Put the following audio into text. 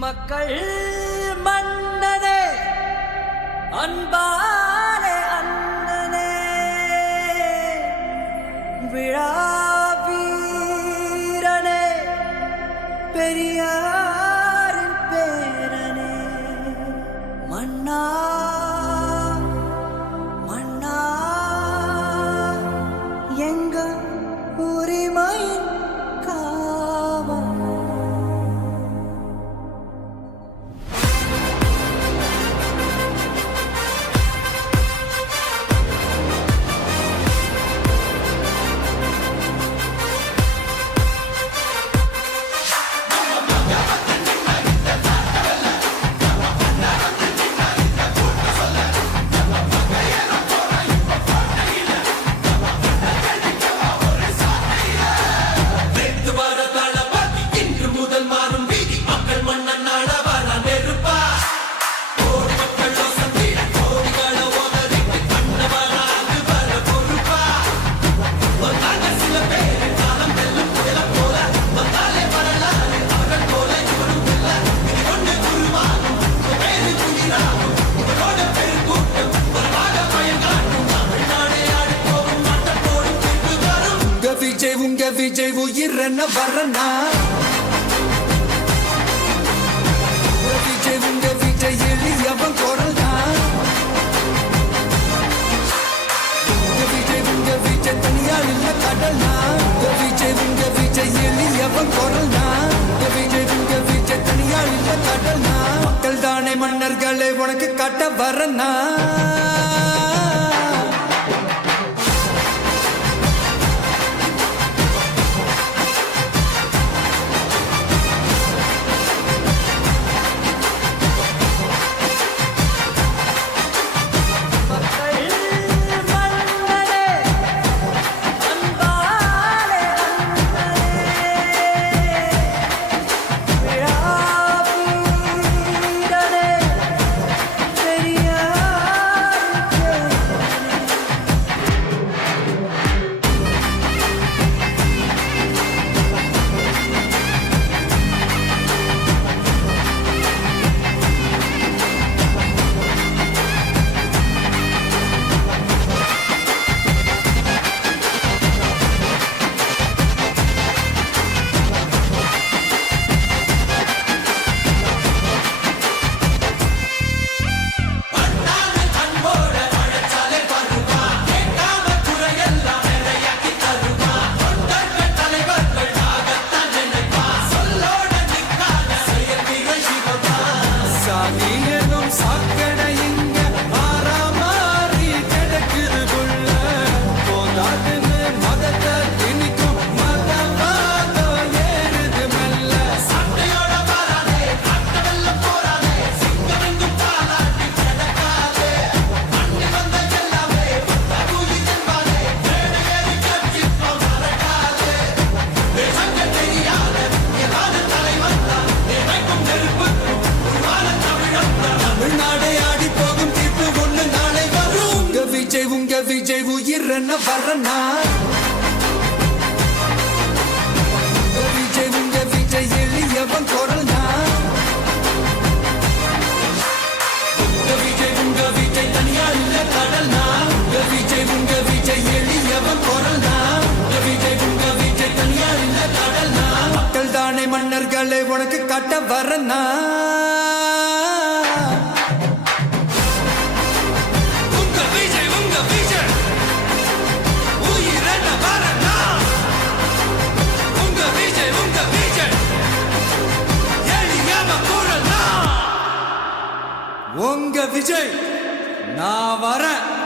மக்கள் மன்னனே அன்பாலே அண்ணனே விழாவீரனே பெரியாரின் பேரனே மன்னா விஜய் உயிரென வரனா விஜய் உங்க விஜய் எளியவன் குரல் தான் விஜய் உங்க விஜய் தனியா இல்ல கடல் தான் விஜய் உங்க விஜய் எளியவன் குரல் தான் விஜய் உங்க விஜய் தனியா இல்ல கடல் தான் மக்கள் தானே மன்னர்களே உனக்கு கட்ட வரனா வரனா விஜய் உங்க விஜய் எளியவன் குரல் நான் விஜய் உங்க விஜய் தனியா இல்ல கடல் நான் விஜய் உங்க விஜய் எளியவன் குரல் நான் விஜய் உங்க விஜய் தனியா இல்ல கடல் நான் மக்கள் தானே மன்னர்களே உனக்கு கட்ட வரனா விஜய் நான் வரேன்.